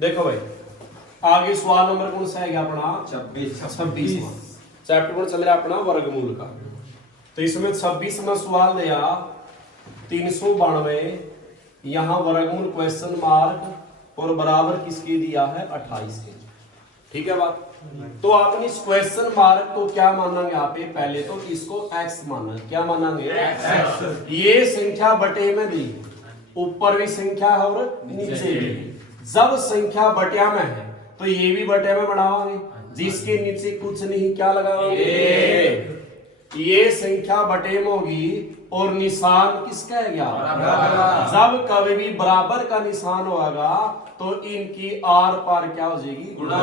देखो भाई आगे सवाल नंबर कौन सा है अपना 26 चैप्टर कौन चल रहा है अपना वर्गमूल का। तो इसमें 26वां सवाल दिया 392, यहाँ वर्गमूल क्वेश्चन मार्क और बराबर किसके दिया है 28 के। ठीक है बात। तो आपने इस क्वेश्चन मार्क को क्या मानेंगे आप पहले तो इसको x माना। क्या मानेंगे x। ये संख्या बटे में दी, ऊपर भी संख्या है और नीचे भी। जब संख्या बटिया में है तो ये भी बटे में बढ़ावांगे, जिसके नीचे कुछ नहीं क्या लगावांगे। ये संख्या बटे में होगी और निशान किसका है क्या। जब कभी भी बराबर का निशान होगा तो इनकी आर पार क्या हो जाएगी गुणा।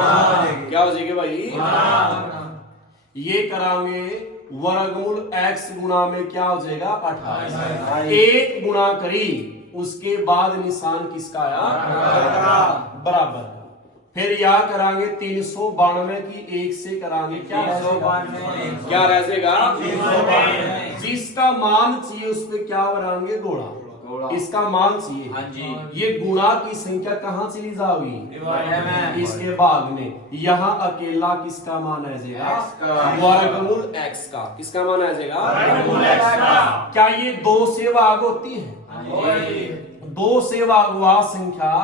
क्या हो जाएगी भाई ये करांगे वर्गमूल x गुणा में क्या हो जाएगा 28। एक गुणा करी उसके बाद निशान किसका आया बराबर। फिर या करांगे 392 की 1 से करांगे क्या क्या रह जाएगा। जिसका मान चाहिए उस पे क्या बनाएंगे गोला। इसका मान चाहिए। ये गुणा की संख्या कहां चली जाओगी इसके भाग में। यहाँ अकेला किसका मान आ जाएगा वर्गमूल x का। किसका मान आ जाएगा। क्या ये 2 से भाग होती है। 2 से भाग हुआ संख्या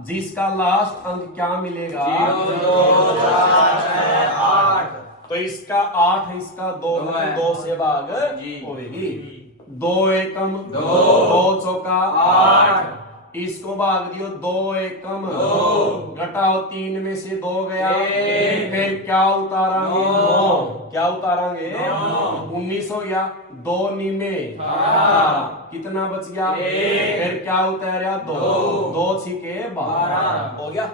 जिसका लास्ट अंक क्या मिलेगा 8। तो इसका 8 है, इसका 2 से भाग होगी। 2 एकम 2 चौका 8। इसको भाग दियो 2 एकम 2। घटाओ 3 में से 2 गया। फिर क्या उतारांगे 9। क्या उतारांगे 19 हो गया। 2 नीमे कितना बच गया। फिर क्या उतारा 2 2 छिके 12 हो गया।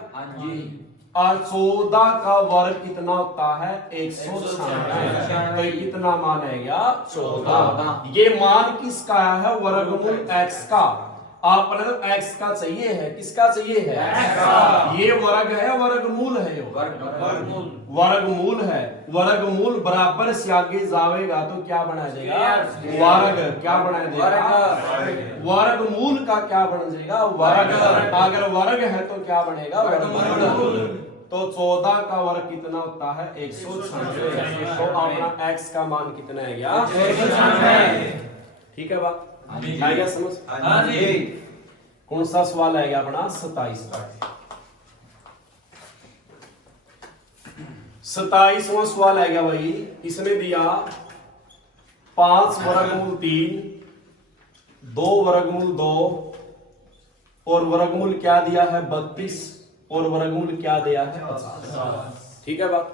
और 14 का वर्ग कितना होता है 196। तो कितना मान आएगा 14। ये मान किसका है वर्गमूल x का। आपने तो x का चाहिए है, किसका चाहिए है x का। ये वर्ग है वर्गमूल है वर्गमूल है। वर्गमूल बराबर से आगे जाएगा तो क्या बना जाएगा वर्ग। क्या बना जाएगा वर्गमूल का क्या बन जाएगा वर्ग। अगर वर्ग है तो क्या बनेगा वर्गमूल। तो 14 का वर्ग कितना होता है 196। तो अपना x का मान कितना है क्या 196। ठीक है बात आएगा समझ। कौन सा सवाल आएगा अपना 27 का। 27वां सवाल आएगा भाई। इसने दिया 5 वर्गमूल 3 2 वर्गमूल 2 और वर्गमूल क्या दिया है 32 और वर्गमूल क्या दिया है 50। ठीक है बात।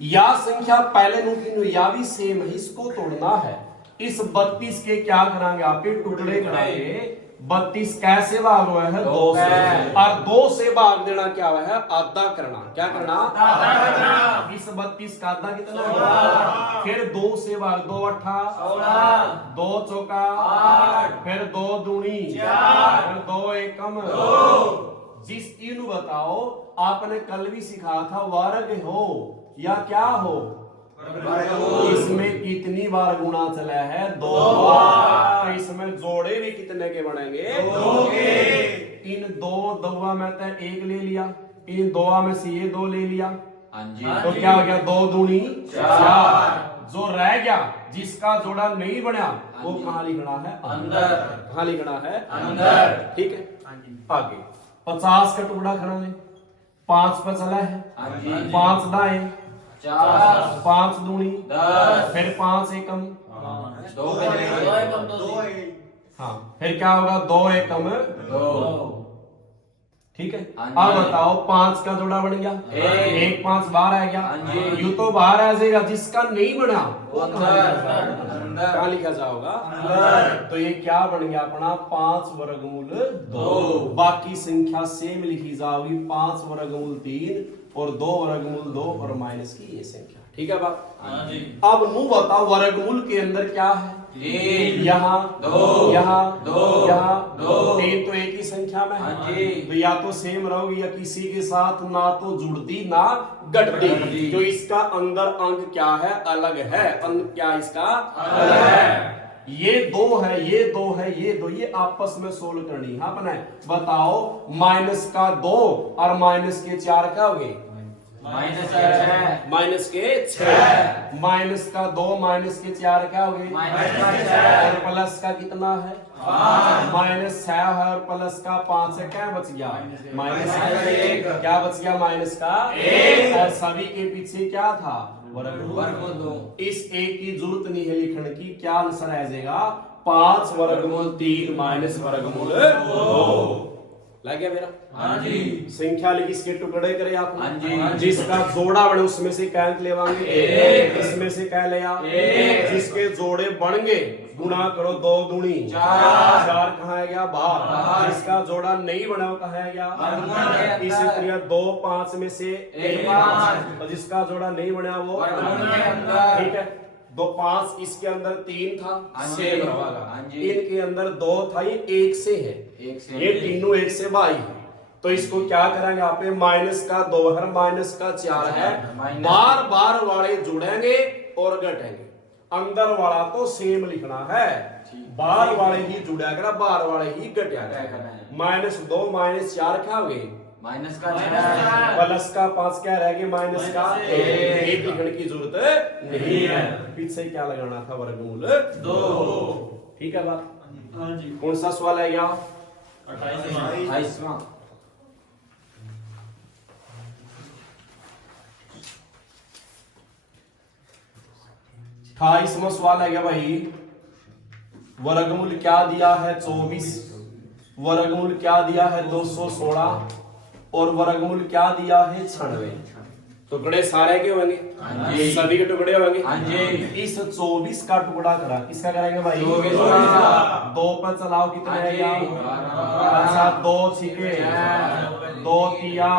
या संख्या पहले नु या भी सेम है, इसको तोड़ना है। इस 32 के क्या कराएंगे आप टुकड़े कराएंगे। 32 कैसे भाग हुआ है 2 से। और 2 से भाग देना क्या हुआ है आधा करना। क्या करना आधा करना। इस 32 का आधा कितना होगा। फिर 2 से भाग 2 8 16 2 चौका 8 फिर 2 दूनी 4 फिर 2 एकम 2। जिस इन बताओ आपने कल भी सिखा था वर्ग हो या क्या हो। इसमें कितनी बार गुणा चला है 2 बार। तो इसमें जोड़े भी कितने के बनेंगे 2 के। इन 2 दवा में तो 1 ले लिया, इन 2 में से ये 2 ले लिया। तो क्या हो गया 2 दूनी 4। जो रह गया जिसका जोड़ा नहीं बना वो कहाँ लिखना है अंदर। कहाँ लिखना है अंदर। ठीक है आगे 50 का टुकड़ा खड़ा ले 5 पर चला है 5 दाएं 5 दूनी 10 फिर 5 एकम 2 हाँ फिर क्या होगा 2 एकम 2। ठीक है अब बताओ 5 का जोड़ा बन गया 1 5 बाहर आ गया। यू तो बाहर आ जाएगा, जिसका नहीं बना वो कहाँ लिखा जाएगा। तो ये क्या बन गया अपना 5 वर्गमूल 2। बाकी संख्या सेम लिखी जाएगी 5 वर्गमूल 3 और 2 वर्गमूल 2 और माइनस की ये संख्या। ठीक है बात। अब नु बताओ वर्गमूल के अंदर क्या है 3 यहाँ 2 यहाँ 2 यहाँ 2। 3 तो एक ही संख्या में है तो या तो सेम रहोगी या किसी के साथ ना तो जुड़ती ना घटती। तो इसका अंदर अंक क्या है अलग है। अंक क्या इसका अलग है। ये दो है, ये दो है, ये दो, ये आपस में सोल्व करनी है अपने। बताओ माइनस का 2 और माइनस के 4 क्या हो गए? माइनस का 6, माइनस के 6, माइनस का 2 माइनस के 4 क्या हो गए? माइनस का 6, और प्लस का कितना है? माइनस 6 है और प्लस का 5 है, क्या बच गया? माइनस का 1। क्या बच गया? माइनस का 1। और सभी के पीछे क्या था? वर्गमूल 2। इस एक की जरूरत नहीं है लिखने की, क्या आंसर आ जाएगा? 5 वर्गमूल 3 माइनस वर्गमूल 2। लग गया मेरा? हाँ जी। संख्या लिखी, इसके टुकड़े करे आप। हाँ जी। जिसका जोड़ा बने उसमें से कैंक लेवांगे 1, इसमें से क्या लिया 1, जिसके जोड़े बन गए गुणा करो 2 दूनी 4, 4 कहाँ है गया? बाहर। जिसका जोड़ा नहीं बना वो कहाँ है गया? इसी तरह 2 5 में से 1 5, और जिसका जोड़ा नहीं बना वो ठीक है। 2 5 इसके अंदर 3 था, 6 बराबर। इनके अंदर 2 था, ये 1 से है, ये तीनों 1 से भाई है। तो इसको क्या करेंगे आप? माइनस का 2 है, माइनस का 4 है, बार बार वाले जुड़ेंगे और घटेंगे। अंदर वाला तो सेम लिखना है, बार वाले ही जुड़ा करा, बार वाले ही घटा करा। माइनस 2 माइनस 4 क्या हो गए? माइनस का 6, प्लस का 5 क्या रह गया? माइनस का 1 लिखने की जरूरत नहीं है। पीछे क्या लगाना था? वर्गमूल 2। ठीक है बात? हाँ जी। कौन सा सवाल है यहाँ? 28वां। 28वां सवाल है क्या भाई? वर्गमूल क्या दिया है? 24। वर्गमूल क्या दिया है? 216। और वर्गमूल क्या दिया है? 96। टुकड़े सारे के होंगे? सभी के टुकड़े होंगे? इस 24 का टुकड़ा करा, किसका करेंगे भाई? 24 का। 2 पर चलाओ, कितने आएगा? अच्छा 2 छिके 2 तिया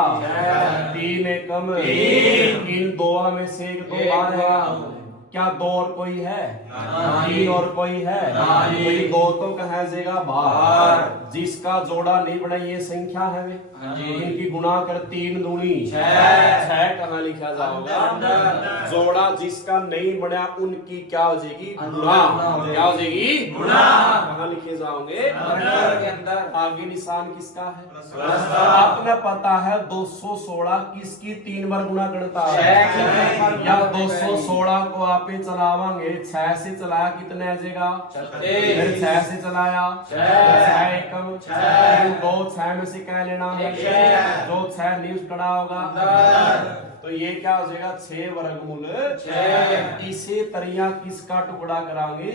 3 एकम, इन 2 में से 1 2 बार है। क्या 2 और कोई है? 3 और कोई है? तो ये 2 तो कहा जाएगा बाहर। जिसका जोड़ा नहीं बना ये संख्या है वे, इनकी गुणा कर 3 दूनी 6 कहाँ लिखा जाएगा? जोड़ा जिसका नहीं बना उनकी क्या हो जाएगी? गुणा। क्या हो जाएगी? गुणा। कहाँ लिखे जाओगे? आगे निशान किसका है? आपने पता है 216 किसकी 3 बार गुणा करता है? या 216 को आप चलावांगे 6 से चलाया, कितने आ जाएगा? 6 से चलाया 6 एकम 2 6 में से क्या लेना है? जो 6 न्यूज कड़ा होगा तो ये क्या हो जाएगा? 6 वर्गमूल 6। इसे तरिया किसका टुकड़ा करांगे?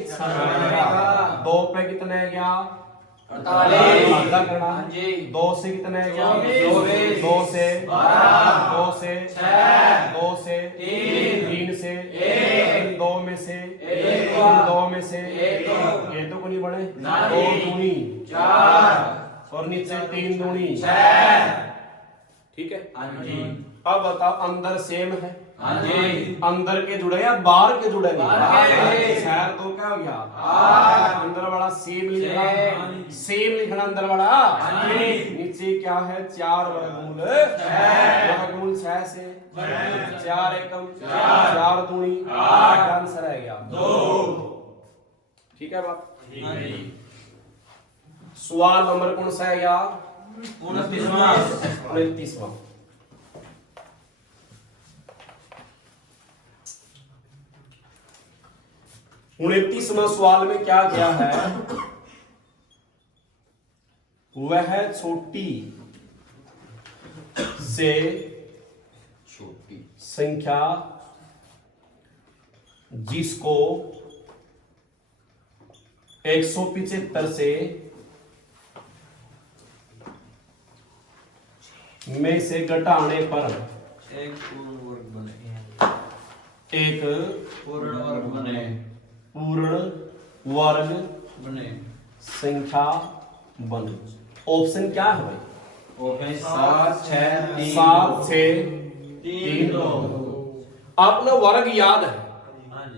2 पे कितने गया? 48। आधा करना 2 से कितने गया? 2 से 2 से 2 से 3 से 2 में से 2 में से ये तो कोई बने 2 दूनी 4 और नीचे 3 दूनी 6। ठीक है? अब बताओ अंदर सेम है? अंदर के जुड़े या बाहर के जुड़े? शहर तो क्या हो गया? अंदर वाला सेम लिखना, सेम लिखना अंदर वाला। नीचे क्या है? 4 वर्गमूल 6 से 4 एकम 4 दूनी 8 आंसर है गया 2। ठीक है बात? सवाल नंबर कौन सा है गया? 29वां। 29वां सवाल में क्या किया है? वह छोटी से छोटी संख्या जिसको 175 से में से घटाने पर एक पूर्ण वर्ग बने। एक पूर्ण वर्ग बने। पूर्ण वर्ग बने। संख्या बने। ऑप्शन क्या है भाई? ओपन 7 6 3 7 6 3 2। आपने वर्ग याद है?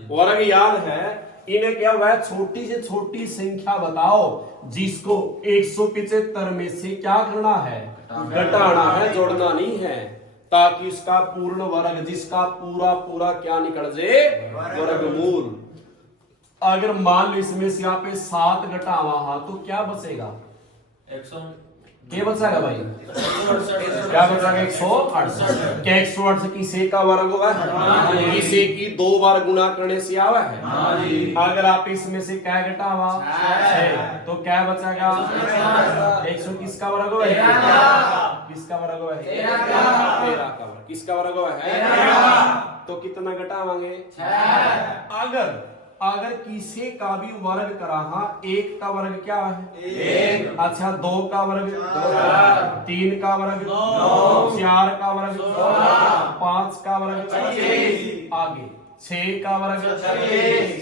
वर्ग याद है? इन्हें क्या हुआ? छोटी से छोटी संख्या बताओ जिसको 175 में से क्या करना है? घटाना है, जोड़ना नहीं है, ताकि उसका पूर्ण वर्ग जिसका पूरा पूरा क्या निकल जाए? वर्गमूल। अगर मान लो इसमें से यहाँ पे 7 घटावा हा तो क्या बचेगा? 100 क्या बचेगा भाई? क्या बचेगा? 168। क्या 168 किसे का वर्ग हुआ है? किसे की 2 बार गुणा करने से आवा है। अगर आप इसमें से क्या घटावा 6 तो क्या बचेगा? 100 किसका वर्ग हुआ है? किसका वर्ग हुआ है? 13 का वर्ग। किसका वर्ग हुआ है? तो कितना घटावांगे? 6। अगर किसी का भी वर्ग करा हा 1 का वर्ग क्या है? 1। अच्छा 2 का वर्ग 3 का वर्ग 4 का वर्ग 5 का वर्ग आगे 6 का वर्ग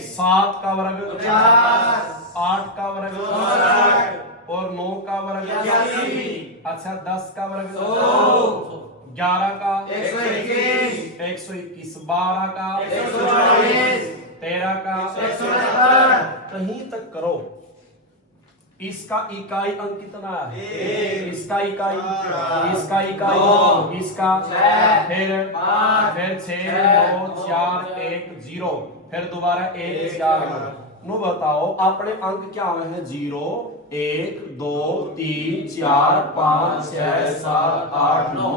7 का वर्ग 8 का वर्ग और 9 का वर्ग। अच्छा 10 का वर्ग 11 का 121 12 का 13 का कहीं तक करो। इसका इकाई अंक कितना है? इसका इकाई, इसका इकाई, इसका फिर 6 9 4 1 0 फिर दोबारा 1 4 नो बताओ अपने अंक क्या हुए हैं? 0 1 2 3 4 5 6 7 8 9।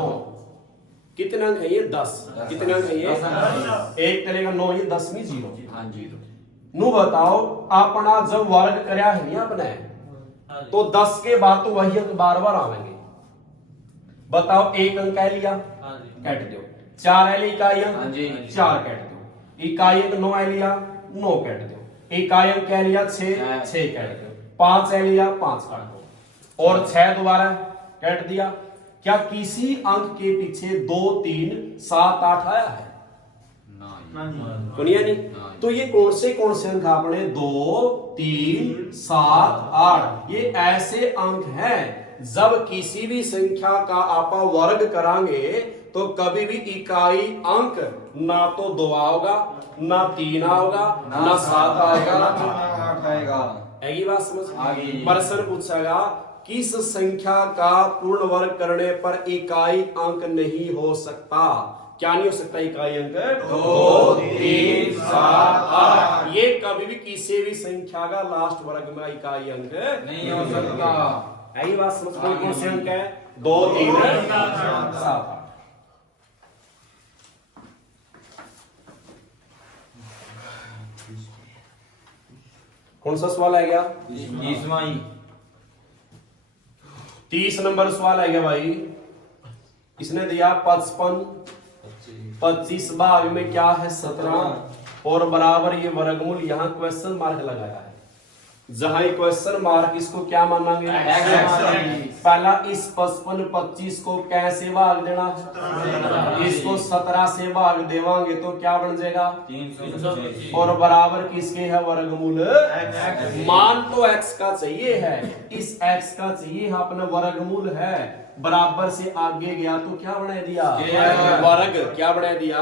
कितने अंक है ये? 10। कितने अंक है ये? 1 करेगा 9 ये 10 में 0। हाँ 0। नु बताओ अपना जब वर्ग करया है नहीं अपने तो 10 के बाद तो वही अंक बार बार आवेंगे। बताओ 1 अंक कह लिया काट दो। 4 है इकाई अंक 4 काट दो। इकाई अंक 9 है लिया 9 काट दो। इकाई अंक कह लिया 6 काट दो। 5 है लिया 5 काट दो और 6 दोबारा काट दिया। क्या किसी अंक के पीछे 2 3 7 8 आया है? सुनिए नहीं। तो ये कौन से अंक आपने 2 3 7 8 ये ऐसे अंक हैं जब किसी भी संख्या का आप वर्ग करांगे तो कभी भी इकाई अंक ना तो 2 होगा ना 3 होगा ना 7 आएगा ना 8 आएगा। ऐसी बात समझ आगे। प्रश्न पूछेगा किस संख्या का पूर्ण वर्ग करने पर इकाई अंक नहीं हो सकता? क्या नहीं हो सकता इकाई अंक? 2 3 7 8 ये कभी भी किसी भी संख्या का लास्ट वर्ग में इकाई अंक नहीं हो सकता। यही बात समझ कौन से अंक है? 2 3 7 8। कौन सा सवाल है गया? 30 नंबर सवाल है गया भाई। इसने दिया 55 25 भाग में क्या है 17 और बराबर ये वर्गमूल यहाँ क्वेश्चन मार्क लगाया है। जहां क्वेश्चन मार्क इसको क्या मानेंगे? पहला इस 55 25 को कैसे भाग देना है? इसको 17 से भाग देवांगे तो क्या बन जाएगा? 325 और बराबर किसके है वर्गमूल? मान तो x का चाहिए है, इस x का चाहिए है अपना वर्गमूल है। बराबर से आगे गया तो क्या बना दिया? वर्ग। क्या बना दिया?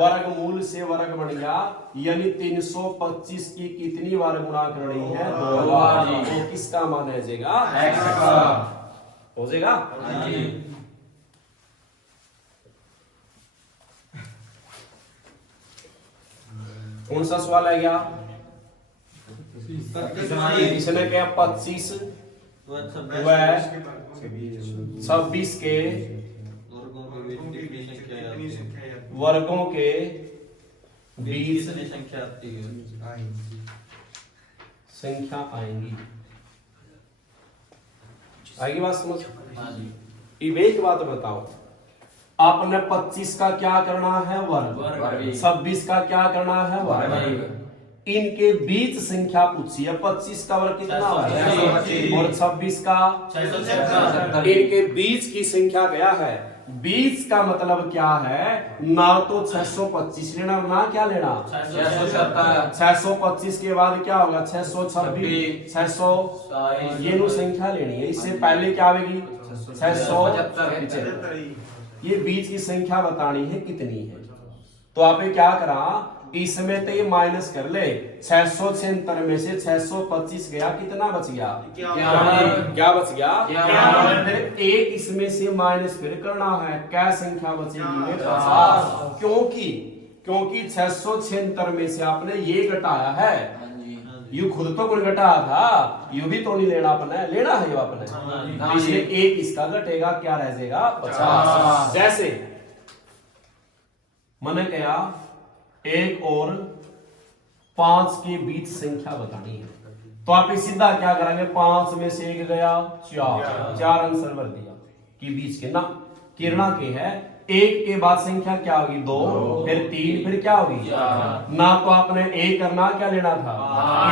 वर्गमूल से वर्ग बन गया यानी 325 की कितनी बार गुणा करनी है? 2 बार। तो किसका मान है जाएगा? x का हो जाएगा। कौन सा सवाल है गया? इसने क्या 25 वह 26 के वर्गों के बीच संख्या आती है संख्या आएंगी। आएगी बात समझ? अब एक बात बताओ आपने 25 का क्या करना है? वर्ग। 26 का क्या करना है? वर्ग। इनके बीच संख्या पूछी है। 25 का वर्ग कितना है? और 26 का? इनके बीच की संख्या क्या है? बीच का मतलब क्या है? ना तो 625 लेना ना क्या लेना? 625 के बाद क्या होगा? 626 600 ये नो संख्या लेनी है। इससे पहले क्या आएगी? 675। ये बीच की संख्या बतानी है कितनी है। तो आपने क्या करा? इसमें तो ये माइनस कर ले। 676 में से 625 गया, कितना बच गया? क्या बच गया? फिर एक इसमें से माइनस फिर करना है। क्या संख्या बचेगी? 50। क्योंकि 676 में से आपने ये घटाया है, हाँ जी यू खुद तो कोई घटाया था, यू भी तो नहीं लेना अपने, लेना है ये अपने, हाँ इसलिए एक इसका घटेगा, क्या रह जाएगा 50। जैसे मैंने कहा 1 और 5 के बीच संख्या बतानी है, तो आप सीधा क्या करेंगे, 5 में से 1 गया 4 आंसर भर दिया कि बीच के ना किरणा के है, 1 के बाद संख्या क्या होगी 2, फिर 3, फिर क्या होगी ना, तो आपने 1 करना क्या लेना था,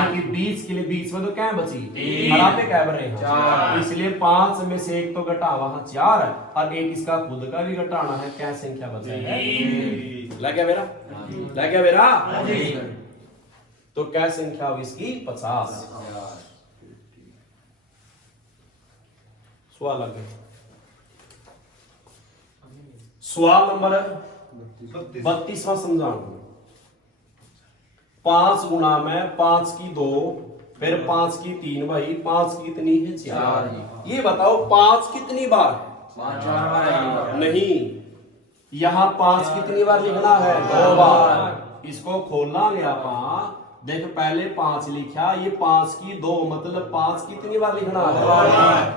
क्योंकि बीच के लिए बीच में तो क्या बची, हराते क्या बन रहे हैं, इसलिए 5 में से 1 तो घटा वहां 4 और 1 इसका खुद का भी घटाना है, क्या संख्या बचेगी, लग गया मेरा, लग गया मेरा, तो क्या संख्या होगी इसकी 50। सवाल आगे, सवाल नंबर 32वां समझाऊं, 5 गुणा में 5 की 2, फिर 5 की 3, भाई 5 कितनी है 4, ये बताओ 5 कितनी बार है, नहीं यहां 5 कितनी बार लिखना है 2 बार, इसको खोलना गया आप देख, पहले 5 लिखा, ये 5 की 2 मतलब 5 कितनी बार लिखना है,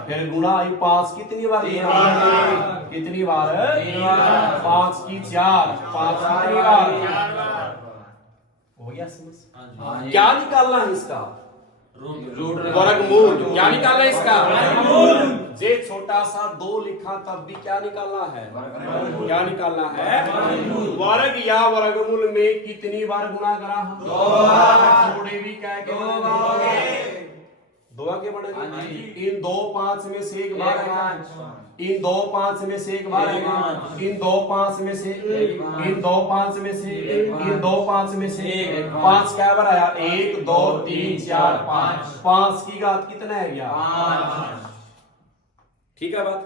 फिर गुणा, ये 5 कितनी बार लिखना है, कितनी बार है 5 की 4, 5 कितनी बार हो गया समझ, क्या निकालना है इसका वर्गमूल, क्या निकालना है इसका, जे छोटा सा 2 लिखा तब भी क्या निकालना है, क्या निकालना है वर्ग या वर्गमूल में कितनी बार गुणा करा हम, 2 बार, थोड़े भी कह के 2 के बनेंगे, इन 2 5 में से 1 बार आएगा, इन 2 5 में से 1 बार आएगा, इन 2 5 में से, इन 2 5 में से, इन 2 5 में से 5 क्या बार आया, 1 2 3 4 5, 5 की घात कितना है गया 5, ठीक है बात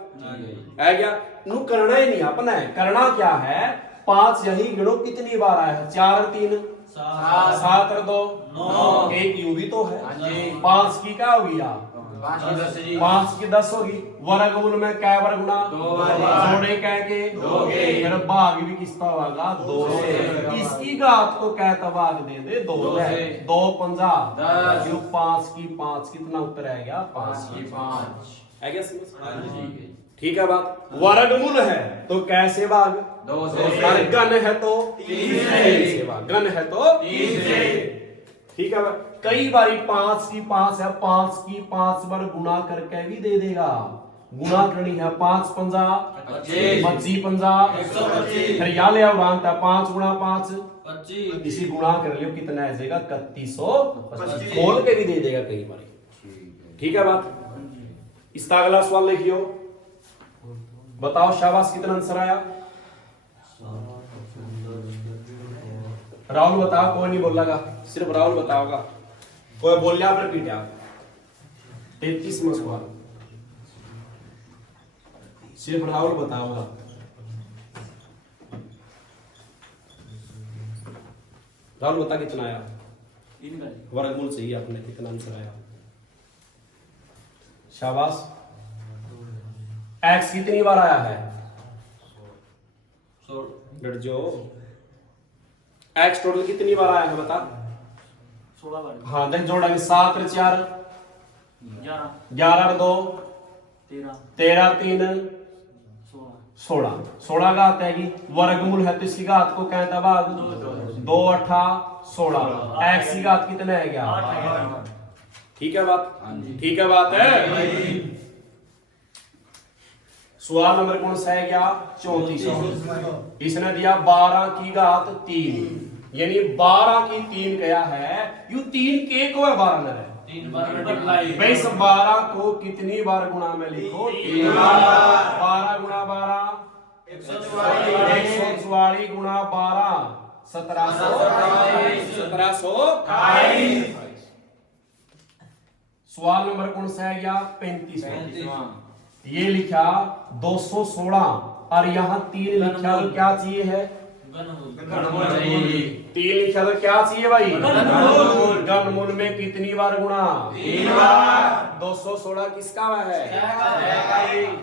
है क्या, नु करना ही नहीं अपना है, करना क्या है 5 यही गिनो कितनी बार आया है, 4 और 3 7 और 2 9, एक यू भी तो है, 5 की क्या होगी यार 5 की 10 होगी, वर्गमूल में क्या बार गुना, जोड़े कह के फिर भाग भी किसका होगा 2 से, इसकी घात को कहता भाग दे दे 2 से, 2 50, जो 5 की 5 कितना उत्तर आएगा 5 की 5 है क्या समझ, ठीक है बात, वर्गमूल है तो कैसे भाग 2 से, गण है तो 3 से भाग, गण है तो 3 से, ठीक है भाई, कई बारी 5 की 5 है, 5 की 5 बार गुणा करके भी दे देगा, गुणा करनी है 5 50 25 50, फिर या ले आओ भागता 5 गुणा 5 25, इसी गुणा कर लियो कितना आ जाएगा 3125, खोल के भी दे देगा कई बारी, ठीक है बात। इसका अगला सवाल लिखियो, बताओ शाबाश कितना आंसर आया, राहुल बताओ, कोई नहीं बोलेगा, सिर्फ राहुल बताओगा, कोई बोल लिया फिर पीटा, 33वां सवाल सिर्फ राहुल बताओगा, राहुल बता कितना आया, वर्गमूल सही आपने, कितना आंसर आया, शाबाश। एक्स कितनी बार आया है, डट जो, एक्स टोटल कितनी बार आया है बता, 16 बार, हाँ देख जोड़ेंगे, 7 और 4 11 और 2 13 3 16, 16 घात आएगी, वर्गमूल है तो इसकी घात को कहता भाग 2 8 16, एक्स की घात कितना है क्या, ठीक है बात, ठीक है बात है। सवाल नंबर कौन सा है क्या 34, इसने दिया 12 की घात 3, यानी 12 की 3 क्या है, यू 3 के को है 12 है, 3 बार मल्टीप्लाई, भाई 12 को कितनी बार गुणा में लिखो 3 बार, 12 गुणा 12 144 गुणा 12 1728। सवाल नंबर कौन सा है क्या 35, ये लिखा 216 और यहाँ 3 लिखा तो क्या चाहिए है, 3 लिखा तो क्या चाहिए भाई, घनमूल में कितनी बार गुणा 3 बार, 216 किसका है,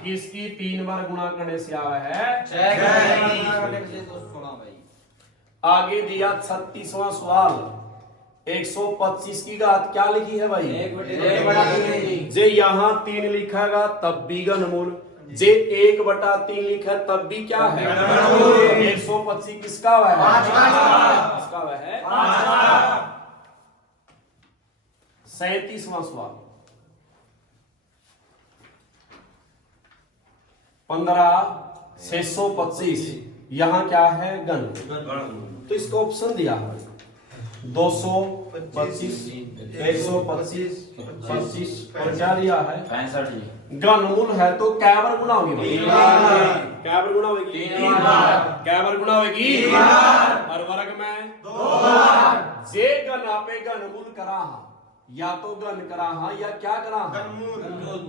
किसकी 3 बार गुणा करने से आवा है, आगे दिया 36वां सवाल 125 की घात क्या लिखी है भाई? एक बटा तीन। जे यहाँ 3 लिखेगा तब भी घनमूल, जे 1/3 लिखा तब भी क्या है? 125 किसका वह है? किसका वह है? 37वां सवाल 15/625 यहाँ क्या है? घन। तो इसका ऑप्शन दिया है 225 125 25 और क्या दिया है? 65 घनमूल है तो क्या बार गुना होगी भाई? क्या बार गुना होगी? क्या बार गुना होगी? और वर्ग में 2 बार। जे घन आपे घनमूल करा हा, या तो घन करा हा या क्या करा हा?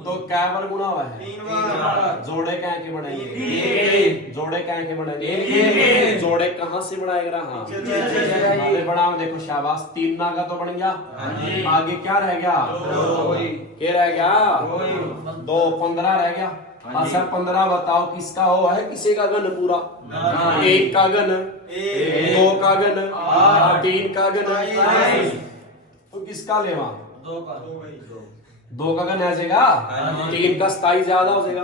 तो क्या बार गुना हुआ है? 3 बार। जोड़े क्या के बनेंगे? जोड़े क्या के बनेंगे? जोड़े कहां से बनाएगा? हाँ अरे बनाओ, देखो शाबाश, 3 ना का तो बन गया। आगे क्या रह गया? क्या रह गया? 2 15 रह गया। अच्छा 15 बताओ किसका हो है? किसी का घन पूरा? 1 का घन, 2 का घन, 3 का घन, तो किसका लेवा? 2 का घन आ जाएगा, 3 का 27 ज्यादा हो जाएगा।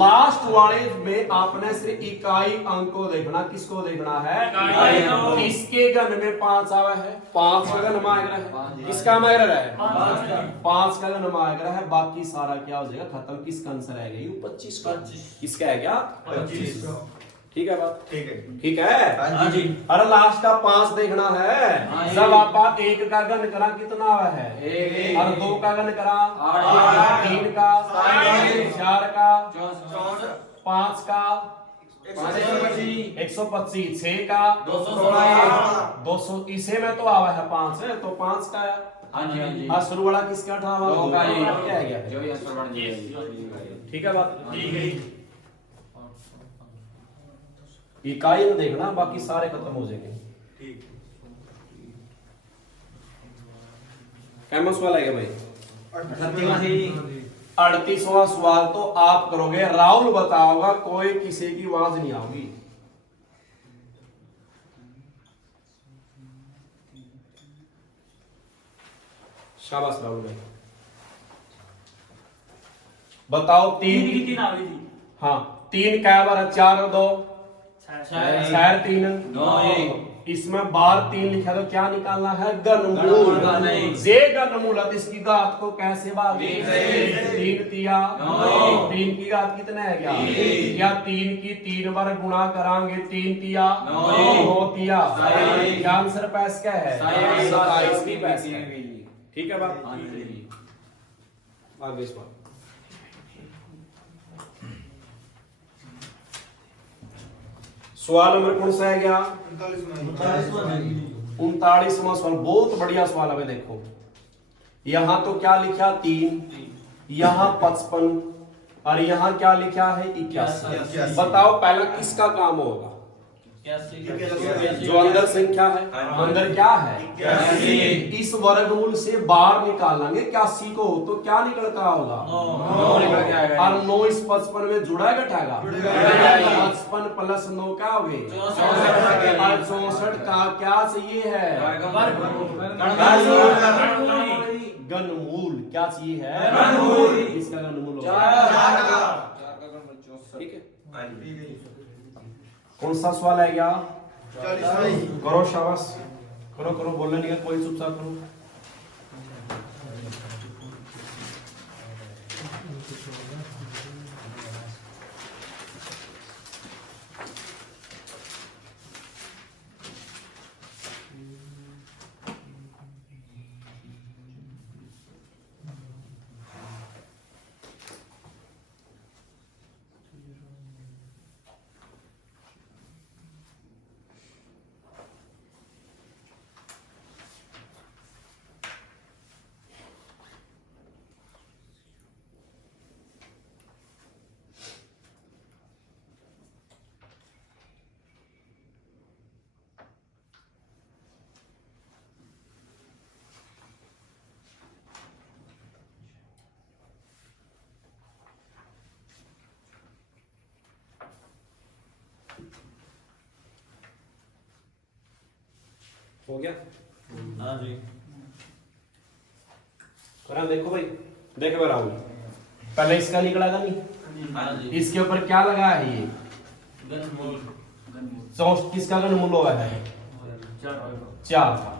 लास्ट वाले में आपने सिर्फ इकाई अंक को देखना। किसको देखना है? किसके घन में 5 आवा है? 5 का घन मायग्रह है। किसका मायग्रह है? 5 का घन मायग्रह है। बाकी सारा क्या हो जाएगा? खत्म। किसका आंसर आएगा? 25 का। किसका है? क्या 25? ठीक है बात? ठीक है। अरे लास्ट का 5 देखना है। जब आप 1 का घन करा कितना है? और 2 का घन करा 3 का 4 का 5 का 125 6 का 200 इसे में तो आवा है 5 है तो 5 का है। और शुरू वाला किसका था? 2 का। क्या है गया? ठीक है बात? ठीक है। इकाई में देखना, बाकी सारे खत्म हो जाएंगे। कैमरा सवाल आएगा भाई? 38वां सवाल तो आप करोगे, राहुल बताओगा, कोई किसी की आवाज नहीं आओगी। शाबाश राहुल भाई। बताओ 3 की 3 आ गई थी। हाँ 3 क्या बार? 4 और 2 6 3 इसमें बार 3 लिखा तो क्या निकालना है? घनमूल। जे घनमूल है इसकी घात को कैसे भागे? 3 तिया 3 की घात कितना है? क्या या 3 की 3 बार गुणा करांगे? 3 तिया 9 तिया। क्या आंसर पैस क्या है? 27 की पैस है। ठीक है बात? आगे सवाल सवाल नंबर कौन सा है? गया 39वां सवाल। बहुत बढ़िया सवाल है। देखो यहां तो क्या लिखा? 3, यहां 55 और यहां क्या लिखा है? 81। बताओ पहला किसका काम होगा? जो अंदर संख्या है, अंदर क्या है? इस वर्गमूल से बाहर निकालेंगे 81 को तो क्या निकल का होगा? 9। और 9 इस 55 में जुड़ा घटाएगा? 55 प्लस 9 क्या हो गए? 64 का क्या चाहिए है? घनमूल। क्या चाहिए है? इसका घनमूल होगा। ठीक है। कौन सा सवाल है? क्या करो? शाबाश करो करो, बोलने नहीं है कोई, चुपचाप करो। हो गया। हाँ जी। करा देखो भाई, देखो राहुल, पहले इसका निकला था नहीं, हाँ जी। इसके ऊपर क्या लगा है ये घनमूल। किसका घनमूल हुआ है? 4 4 का।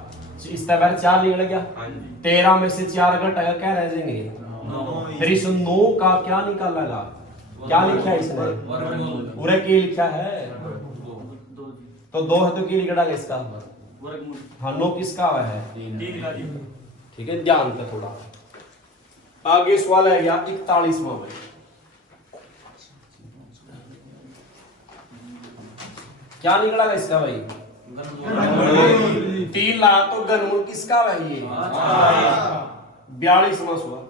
इस तरह 4 निकल गया। हाँ जी। 13 में से 4 घटेगा, क्या रह जाएंगे? 9। फिर इस 9 का क्या निकालेगा? क्या लिखा है इसने? वर्गमूल। पूरे की लिखा है, 2 तो 2 है तो की निकला इसका। वर्गमूल हाँ, 9 किसका हुआ है? 3 का 3 ठीक है, ध्यान का थोड़ा। आगे सवाल है गया 41वां में। क्या निकला इसका भाई? घनमूल। 3 लाख तो घनमूल किसका है ये? 42वां सवाल।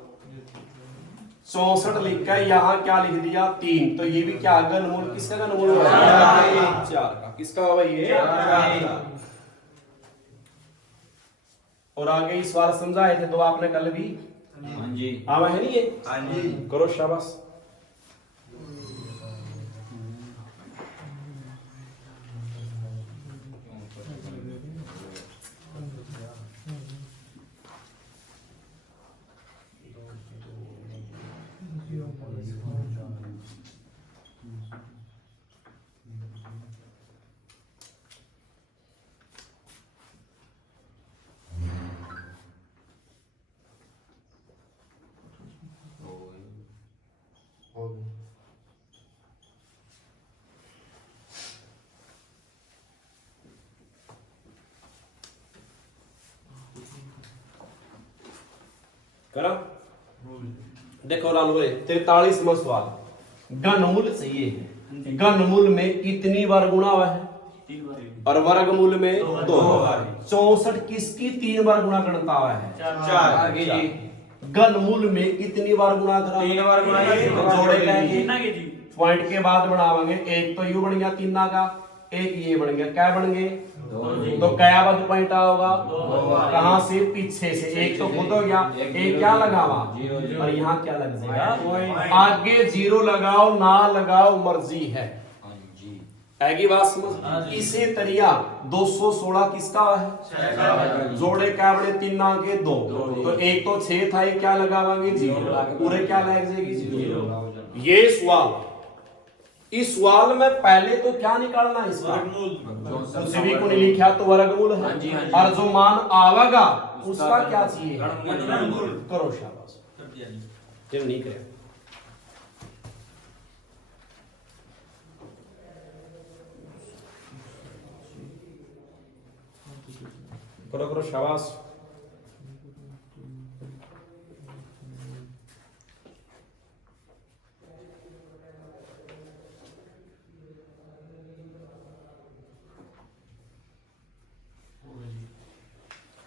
64 लिखा है, यहाँ क्या लिख दिया? 3, तो ये भी क्या घनमूल? किसका घनमूल हुआ? 4 का। किसका हुआ ये? और आगे इस सवाल समझाए थे तो आपने कल भी, हाँ जी। आवा है नहीं ये? हाँ जी। करो शाबाश। करा देखो लाल भाई, 43वां सवाल। घनमूल चाहिए है। घनमूल में कितनी बार गुणा हुआ है? 3 बार और वर्गमूल में 2 बार। 64 किसकी 3 बार गुणा गणता हुआ है? 4 आगे जी। घनमूल में कितनी बार गुणा करा? 3 बार गुणा किया। जोड़े कहेंगे, 3 के जी पॉइंट के बाद बनावांगे। एक तो यू बन गया 3 का, एक ये बन गया, क्या बन गए? तो क्या बाद पॉइंट होगा? कहां से? पीछे से। एक तो खुद हो गया, एक क्या लगावा? और यहाँ क्या लग जाएगा? आगे 0 लगाओ ना लगाओ मर्जी है। आएगी बात हाँ समझ? जी। इसे तरिया 216 किसका है? जोड़े क्या बड़े? 3 के 2, तो एक तो 6 था, ये क्या लगावांगे? 0। पूरे क्या लग जाएगी? 0। ये सवाल, इस सवाल में पहले तो क्या निकालना है इसका? कुछ भी को नहीं लिखा तो वर्गमूल है। हाँ जी, हाँ जी। और जो मान आवेगा उसका क्या चाहिए? घनमूल। करो शाबाश। ये नहीं करे। करो करो शाबाश।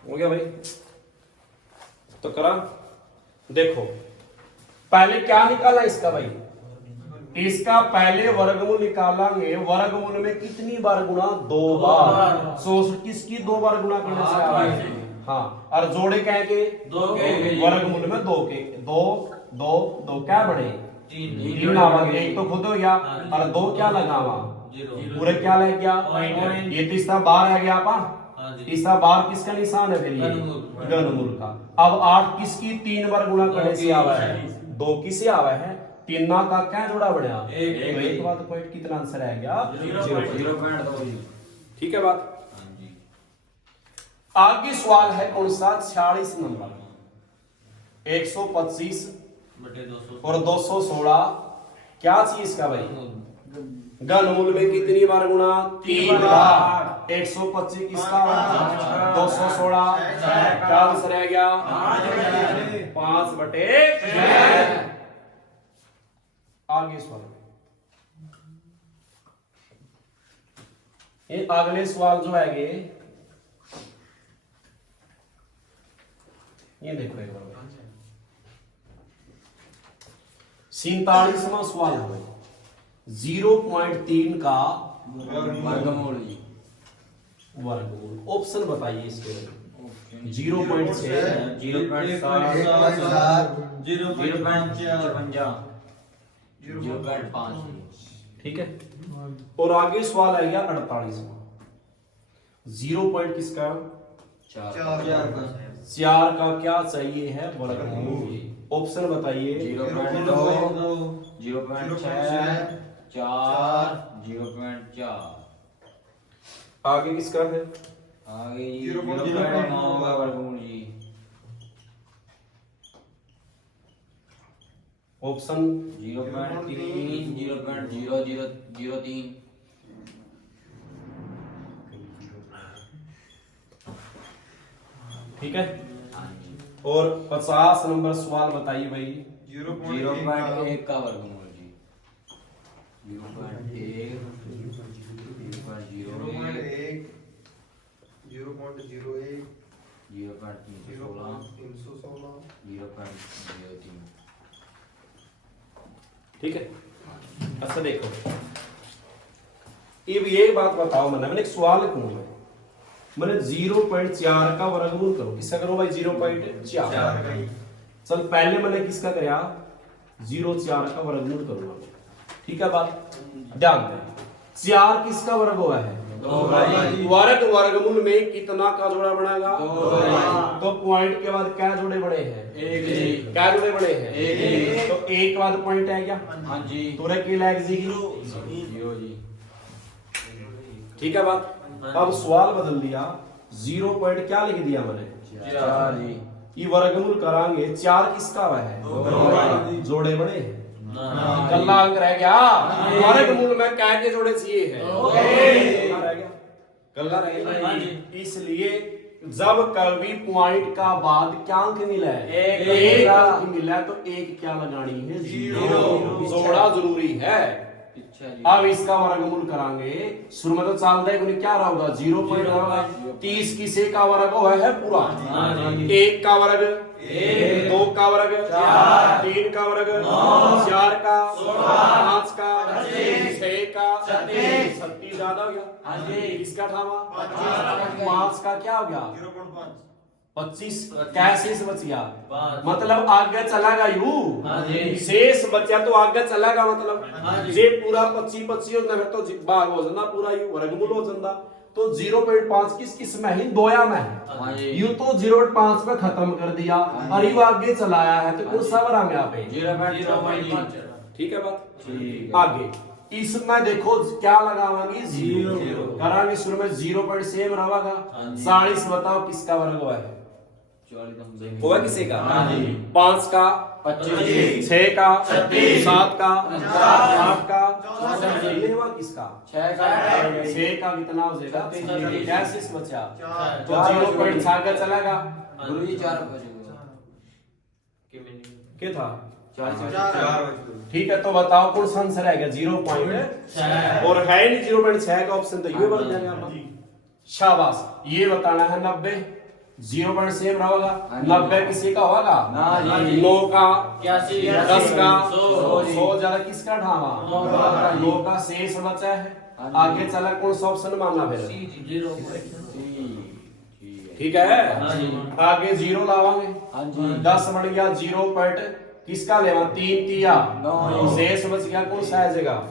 हो गया भाई? तो करा देखो, पहले क्या निकाला इसका भाई? इसका पहले वर्गमूल निकालेंगे। वर्गमूल में कितनी बार गुणा? 2 बार। 64 किसकी 2 बार गुणा करने से आ रहा है? हाँ, और जोड़े क्या के? 2 के। वर्गमूल में 2 के। 2 2 2 क्या बने? 3 आवा। एक तो खुद हो गया, और 2 क्या लगावा? 0। पूरे क्या लग गया? पॉइंट। ये तीसरा बार आ गया आपा। हाँ जी। तीसरा बार किसका निशान है फिर? ये घनमूल। घनमूल का। अब 8 किसकी 3 बार गुणा करने से आवा है? 2 किसे आवा है? 3 का क्या जोड़ा बढ़िया? एक। तो एक बात पॉइंट कितना आंसर आ गया? 0.2। ठीक है बात। हाँ जी। आगे सवाल है कौन सा? 46 नंबर। 125 बटे 200 और 216 क्या चीज इसका भाई? घनमूल में कितनी बार गुणा? 3 बार। 125 किसका? 216 क्या आंसर आ गया? 5/6। आगे सवाल, ये अगले सवाल जो है ये देखो एक बार 47वां सवाल है भाई। 0.3 का वर्गमूल जी। वर्गमूल। ऑप्शन बताइए इसके लिए। 0.6 0.55 ठीक है। और आगे सवाल आ गया 48वां। 0 पॉइंट किसका? 4 4 का क्या चाहिए है वर्गमूल। ऑप्शन बताइए। 0.2 0.6 4 0.4। आगे किसका है? आगे 0.9 का वर्गमूल जी। ऑप्शन 0.3 0.0003। ठीक है। हाँ जी। और 50 नंबर सवाल बताइए भाई। 0.1 का वर्गमूल जी। 0.1 0.01 0.316 0.03। ठीक है। अच्छा देखो, ये भी एक बात बताओ, मैंने एक सवाल करूंगा, मैंने 0.4 का वर्गमूल करो। किसका करो भाई? 0.4। चल पहले मैंने किसका कराया? 0.4 का वर्गमूल करूंगा। ठीक है बात, ध्यान दें। 4 किसका वर्ग हुआ है? वर्ग वर्गमूल में कितना का जोड़ा बनेगा? तो पॉइंट के बाद क्या जोड़े बने हैं? क्या जोड़े बने हैं? तो एक के बाद पॉइंट है क्या? हाँ जी। तो के लायक 0 जी। ठीक है बात। अब सवाल बदल दिया, 0 पॉइंट क्या लिख दिया मैंने? 4 जी। ये वर्गमूल करांगे, 4 किसका वह है? जोड़े बड़े हैं। कल्ला अंक रह गया। वर्गमूल में क्या के जोड़े चाहिए है? रह गया, कल्ला रह गया। इसलिए जब कभी पॉइंट का बाद क्या अंक मिला है? एक अंक मिला है, तो एक क्या लगानी है? 0। जोड़ा जरूरी है। अब इसका वर्गमूल करांगे, शुरू में तो चलता है क्या रहा होगा? 0 पॉइंट रहा। 30 किसे का वर्ग हुआ है? पूरा। 1 का वर्ग, 2 का वर्ग, 3 का वर्ग, 4 का, 5 का, 6 का, 36 ज्यादा हो गया। इसका ठावा 5 का क्या हो गया? 25 कैसे से बच गया? मतलब आगे चलागा यू, शेष बचा तो आगे चलागा। मतलब जे पूरा 25 हो जाए तो भाग हो जाना, पूरा यू वर्गमूल हो जाता। तो 0.5 किस में ही? दोया में है। यू तो 0.5 में खत्म कर दिया और यू आगे चलाया है, तो कौन सा वरांगे आप? 0.05। ठीक है बात। आगे इसमें देखो क्या लगावांगी? 0 करांगे। शुरू में 0 पॉइंट सेम रहेगा। 40 बताओ किसका वर्ग हुआ है? हुआ किसी का? 5 का 25, 6 का 7 का 8 का हुआ किसका? 6 का कितना हो जाएगा? कैसे बचा? तो 0.6 का चलेगा। गुरु जी 4 क्या था? 4 ठीक है, तो बताओ कौन सा आंसर आएगा? 0.6 और है नहीं 0.6 का ऑप्शन, तो ये बन जाएगा। शाबाश। ये बताना है 90। 0 पॉइंट सेम रहेगा। 90 किसी का होगा? 9 का, 10 का, 100 ज्यादा किसका ढावा? 9 का शेष बचा है। आगे चला कौन सा ऑप्शन मानना फिर? ठीक है। आगे 0 लावांगे। 10 बन गया। 0 पॉइंट किसका लेवा? 3 तिया, शेष बच गया कौन सा आ जाएगा?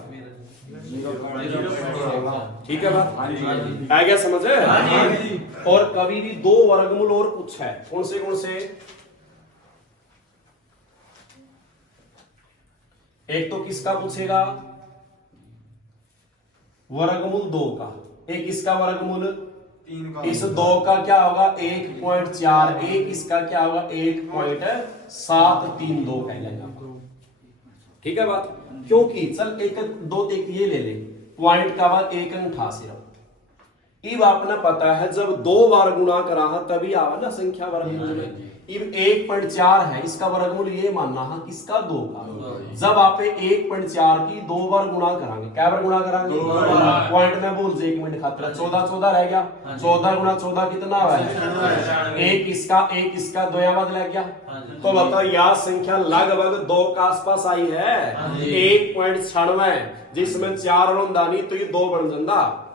ठीक है बात, आ गया समझ है? और कभी भी 2 वर्गमूल और पूछा है, कौन से? एक तो किसका पूछेगा? वर्गमूल 2 का। एक इसका वर्गमूल 3 का। इस 2 का क्या होगा? 1.4। एक इसका क्या होगा? 1.732 कह लेंगे। ठीक है बात। क्योंकि चल एक ये ले ले, पॉइंट का बाद 1 अंक था सिर्फ। इब आपने पता है जब 2 बार गुणा करा तभी आवा ना संख्या वर्गमूल में। इब 1.4 है, इसका वर्गमूल ये मानना है किसका? 2 का। जब आप 1.4 की 2 बार गुणा करांगे, क्या बार गुणा करांगे? पॉइंट में बोल 1 मिनट खातिर 14 रह गया। 14 गुणा 14 कितना है? 1 इसका 2 बाद लग गया। तो बताओ यह संख्या लगभग 2 के आसपास आई है। 1.96 जिसमें 4 रोंदानी तो ये 2 बन जाता।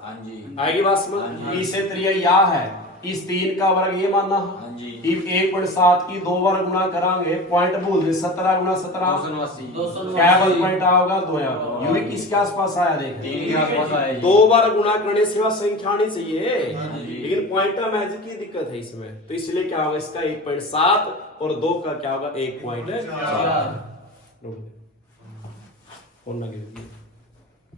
आएगी बात समझ? इसे त्रिया या है इस 3 का वर्ग ये मानना हाँ जी। 1.7 की 2 बार गुणा करांगे पॉइंट भूल दे 17 गुणा 17 289 क्या बल पॉइंट आओगा 2 यू भी किसके आसपास आया देख 3 के आसपास आया जी। 2 बार गुणा करने से वह संख्या आनी चाहिए हाँ जी। लेकिन पॉइंट ऑफ मैजिक की दिक्कत है इसमें तो इसलिए क्या होगा इसका 1.7 और 2 का क्या होगा 1.4 चार। कौन लगे